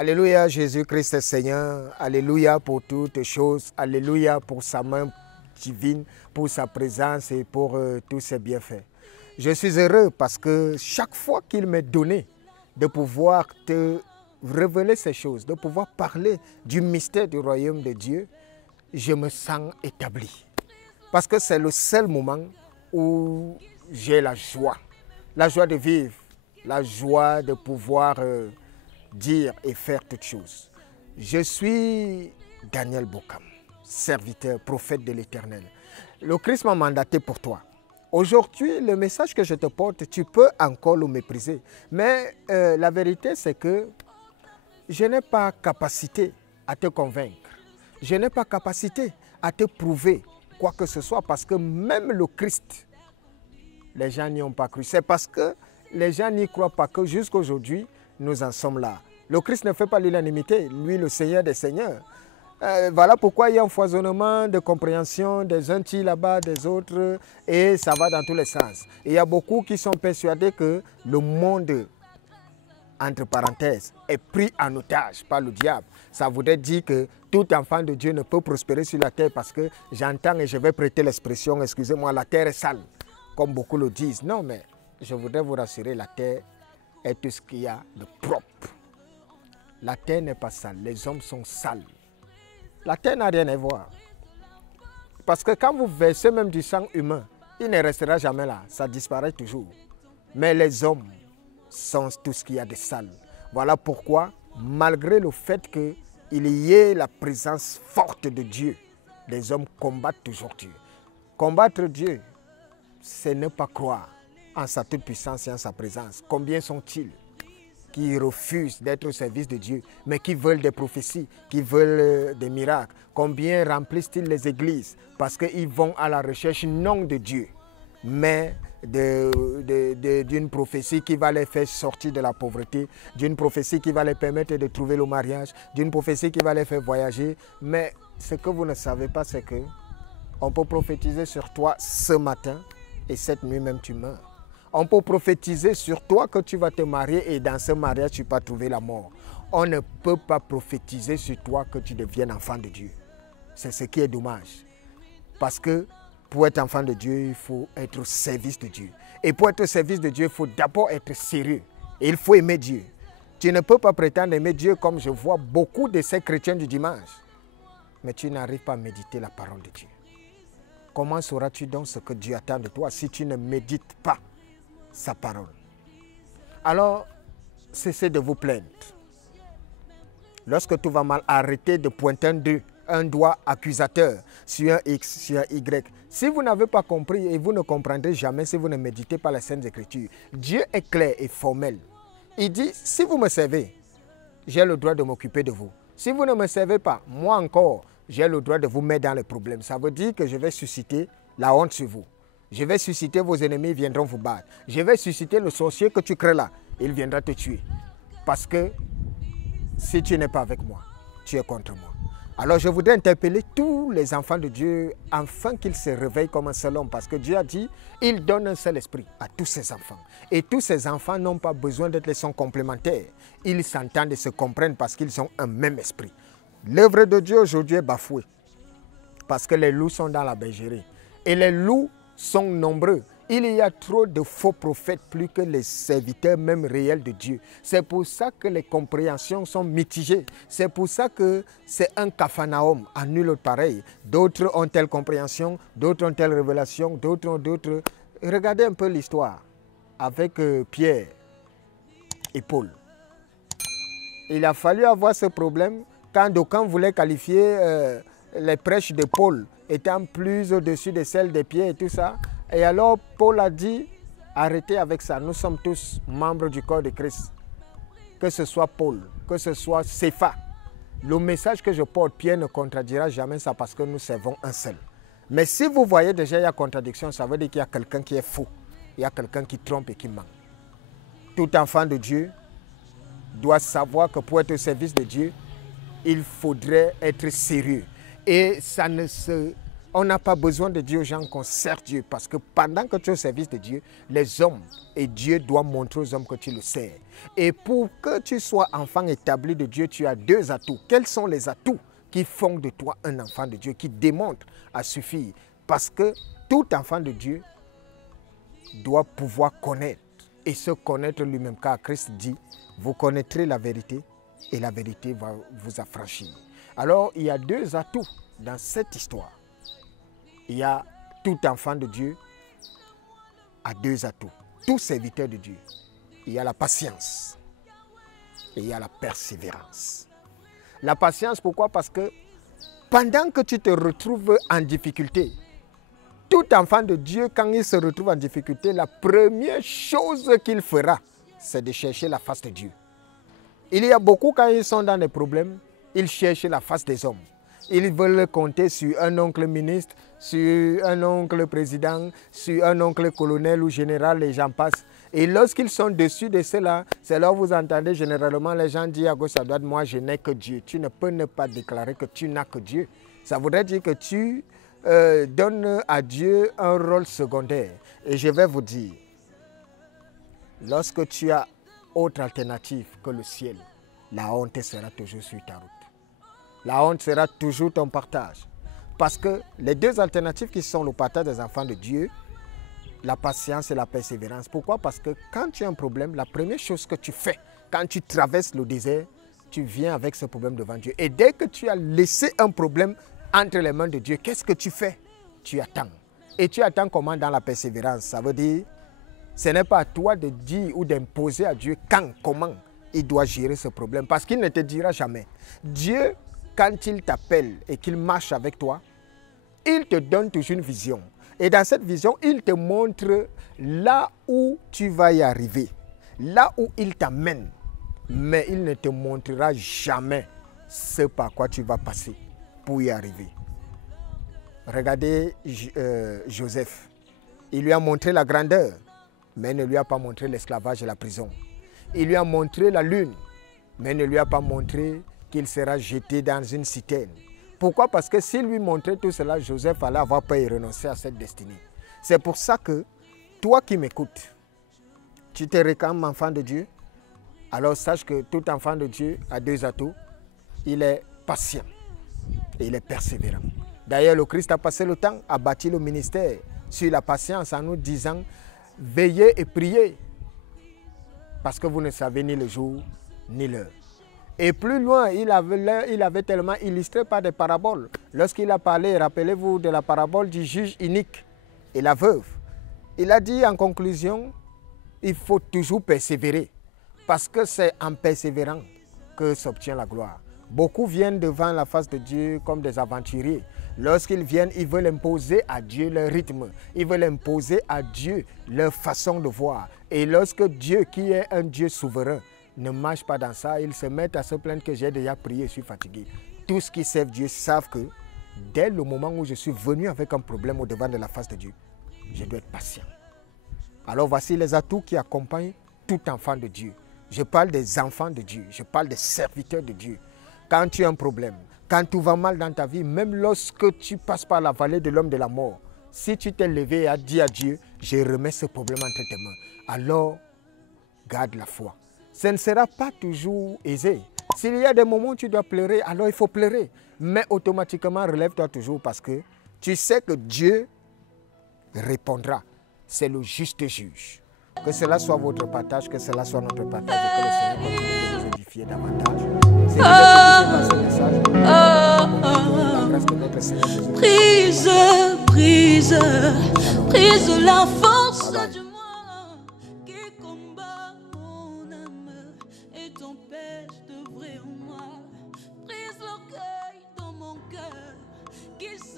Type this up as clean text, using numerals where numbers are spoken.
Alléluia, Jésus-Christ est Seigneur. Alléluia pour toutes choses. Alléluia pour sa main divine, pour sa présence et pour tous ses bienfaits. Je suis heureux parce que chaque fois qu'il m'est donné de pouvoir te révéler ces choses, de pouvoir parler du mystère du royaume de Dieu, je me sens établi. Parce que c'est le seul moment où j'ai la joie de vivre, la joie de pouvoir dire et faire toutes choses. Je suis Daniel Bokam, serviteur, prophète de l'Éternel. Le Christ m'a mandaté pour toi. Aujourd'hui, le message que je te porte, tu peux encore le mépriser. Mais la vérité, c'est que je n'ai pas capacité à te convaincre. Je n'ai pas capacité à te prouver quoi que ce soit parce que même le Christ, les gens n'y ont pas cru. C'est parce que les gens n'y croient pas que jusqu'à aujourd'hui, nous en sommes là. Le Christ ne fait pas l'unanimité, lui le Seigneur des Seigneurs. Voilà pourquoi il y a un foisonnement de compréhension, des uns tirent là-bas, des autres, et ça va dans tous les sens. Et il y a beaucoup qui sont persuadés que le monde, entre parenthèses, est pris en otage par le diable. Ça voudrait dire que tout enfant de Dieu ne peut prospérer sur la terre parce que j'entends et je vais prêter l'expression, excusez-moi, la terre est sale, comme beaucoup le disent. Non, mais je voudrais vous rassurer, la terre est tout ce qu'il y a de propre. La terre n'est pas sale, les hommes sont sales. La terre n'a rien à voir. Parce que quand vous versez même du sang humain, il ne restera jamais là, ça disparaît toujours. Mais les hommes sont tout ce qu'il y a de sale. Voilà pourquoi, malgré le fait qu'il y ait la présence forte de Dieu, les hommes combattent toujours Dieu. Combattre Dieu, c'est ne pas croire en sa toute puissance et en sa présence. Combien sont-ils qui refusent d'être au service de Dieu, mais qui veulent des prophéties, qui veulent des miracles? Combien remplissent-ils les églises parce qu'ils vont à la recherche non de Dieu, mais d'une prophétie qui va les faire sortir de la pauvreté, d'une prophétie qui va les permettre de trouver le mariage, d'une prophétie qui va les faire voyager. Mais ce que vous ne savez pas, c'est que on peut prophétiser sur toi ce matin et cette nuit même tu meurs. On peut prophétiser sur toi que tu vas te marier et dans ce mariage tu vas trouver la mort. On ne peut pas prophétiser sur toi que tu deviennes enfant de Dieu. C'est ce qui est dommage. Parce que pour être enfant de Dieu, il faut être au service de Dieu. Et pour être au service de Dieu, il faut d'abord être sérieux. Et il faut aimer Dieu. Tu ne peux pas prétendre aimer Dieu comme je vois beaucoup de ces chrétiens du dimanche. Mais tu n'arrives pas à méditer la parole de Dieu. Comment sauras-tu donc ce que Dieu attend de toi si tu ne médites pas sa parole? Alors, cessez de vous plaindre. Lorsque tout va mal, arrêtez de pointer un doigt accusateur sur un X, sur un Y. Si vous n'avez pas compris et vous ne comprendrez jamais si vous ne méditez pas les Saintes Écritures, Dieu est clair et formel. Il dit, si vous me servez, j'ai le droit de m'occuper de vous. Si vous ne me servez pas, moi encore, j'ai le droit de vous mettre dans les problèmes. Ça veut dire que je vais susciter la honte sur vous. Je vais susciter vos ennemis, ils viendront vous battre. Je vais susciter le sorcier que tu crées là, il viendra te tuer. Parce que si tu n'es pas avec moi, tu es contre moi. Alors je voudrais interpeller tous les enfants de Dieu afin qu'ils se réveillent comme un seul homme. Parce que Dieu a dit, il donne un seul esprit à tous ses enfants. Et tous ces enfants n'ont pas besoin d'être les sons complémentaires. Ils s'entendent et se comprennent parce qu'ils ont un même esprit. L'œuvre de Dieu aujourd'hui est bafouée. Parce que les loups sont dans la bergerie. Et les loups sont nombreux. Il y a trop de faux prophètes plus que les serviteurs même réels de Dieu. C'est pour ça que les compréhensions sont mitigées. C'est pour ça que c'est un capharnaüm à nul autre pareil. D'autres ont telle compréhension, d'autres ont telle révélation, d'autres ont d'autres. Regardez un peu l'histoire avec Pierre et Paul. Il a fallu avoir ce problème quand d'aucuns voulaient qualifier les prêches de Paul étant plus au-dessus de celles de Pierre et tout ça. Et alors Paul a dit, arrêtez avec ça, nous sommes tous membres du corps de Christ. Que ce soit Paul, que ce soit Cépha. Le message que je porte, Pierre ne contradira jamais ça parce que nous servons un seul. Mais si vous voyez déjà il y a contradiction, ça veut dire qu'il y a quelqu'un qui est faux. Il y a quelqu'un qui trompe et qui ment. Tout enfant de Dieu doit savoir que pour être au service de Dieu, il faudrait être sérieux. Et ça ne se On n'a pas besoin de dire aux gens qu'on sert Dieu parce que pendant que tu es au service de Dieu, les hommes et Dieu doivent montrer aux hommes que tu le sers. Et pour que tu sois enfant établi de Dieu, tu as deux atouts. Quels sont les atouts qui font de toi un enfant de Dieu, qui démontrent à suffire? Parce que tout enfant de Dieu doit pouvoir connaître et se connaître lui-même. Car Christ dit, vous connaîtrez la vérité et la vérité va vous affranchir. Alors, il y a deux atouts dans cette histoire. Il y a tout enfant de Dieu a deux atouts. Tout serviteur de Dieu. Il y a la patience et il y a la persévérance. La patience, pourquoi? Parce que pendant que tu te retrouves en difficulté, tout enfant de Dieu, quand il se retrouve en difficulté, la première chose qu'il fera, c'est de chercher la face de Dieu. Il y a beaucoup, quand ils sont dans des problèmes, ils cherchent la face des hommes. Ils veulent compter sur un oncle ministre, sur un oncle président, sur un oncle colonel ou général, les gens passent. Et lorsqu'ils sont dessus de cela, c'est là où vous entendez généralement les gens dire à gauche à droite, moi je n'ai que Dieu. Tu ne peux ne pas déclarer que tu n'as que Dieu. Ça voudrait dire que tu donnes à Dieu un rôle secondaire. Et je vais vous dire, lorsque tu as autre alternative que le ciel, la honte sera toujours sur ta route. La honte sera toujours ton partage. Parce que les deux alternatives qui sont le partage des enfants de Dieu, la patience et la persévérance. Pourquoi? Parce que quand tu as un problème, la première chose que tu fais, quand tu traverses le désert, tu viens avec ce problème devant Dieu. Et dès que tu as laissé un problème entre les mains de Dieu, qu'est-ce que tu fais? Tu attends. Et tu attends comment? Dans la persévérance. Ça veut dire, ce n'est pas à toi de dire ou d'imposer à Dieu quand, comment il doit gérer ce problème. Parce qu'il ne te dira jamais. Dieu, quand il t'appelle et qu'il marche avec toi, il te donne toujours une vision. Et dans cette vision, il te montre là où tu vas y arriver, là où il t'amène. Mais il ne te montrera jamais ce par quoi tu vas passer pour y arriver. Regardez Joseph. Il lui a montré la grandeur, mais il ne lui a pas montré l'esclavage et la prison. Il lui a montré la lune, mais il ne lui a pas montré qu'il sera jeté dans une citerne. Pourquoi? Parce que s'il lui montrait tout cela, Joseph allait avoir peur et renoncer à cette destinée. C'est pour ça que, toi qui m'écoutes, tu te réclames enfant de Dieu, alors sache que tout enfant de Dieu a deux atouts. Il est patient et il est persévérant. D'ailleurs, le Christ a passé le temps à bâtir le ministère sur la patience en nous disant « Veillez et priez, parce que vous ne savez ni le jour ni l'heure. » Et plus loin, il avait tellement illustré par des paraboles. Lorsqu'il a parlé, rappelez-vous de la parabole du juge inique et la veuve. Il a dit en conclusion, il faut toujours persévérer. Parce que c'est en persévérant que s'obtient la gloire. Beaucoup viennent devant la face de Dieu comme des aventuriers. Lorsqu'ils viennent, ils veulent imposer à Dieu leur rythme. Ils veulent imposer à Dieu leur façon de voir. Et lorsque Dieu, qui est un Dieu souverain, ne marche pas dans ça, ils se mettent à se plaindre que j'ai déjà prié, je suis fatigué. Tous ceux qui servent Dieu savent que dès le moment où je suis venu avec un problème au devant de la face de Dieu, je dois être patient. Alors voici les atouts qui accompagnent tout enfant de Dieu. Je parle des enfants de Dieu, je parle des serviteurs de Dieu. Quand tu as un problème, quand tout va mal dans ta vie, même lorsque tu passes par la vallée de l'homme de la mort, si tu t'es levé et as dit à Dieu, je remets ce problème entre tes mains, alors garde la foi. Ce ne sera pas toujours aisé. S'il y a des moments où tu dois pleurer, alors il faut pleurer. Mais automatiquement, relève-toi toujours parce que tu sais que Dieu répondra. C'est le juste juge. Que cela soit votre partage, que cela soit notre partage et que le Seigneur continue de nous édifier davantage. Si vous êtes dans ce message, la grâce de notre Seigneur Jésus. Prise la force de moi qui combat mon âme et ton père.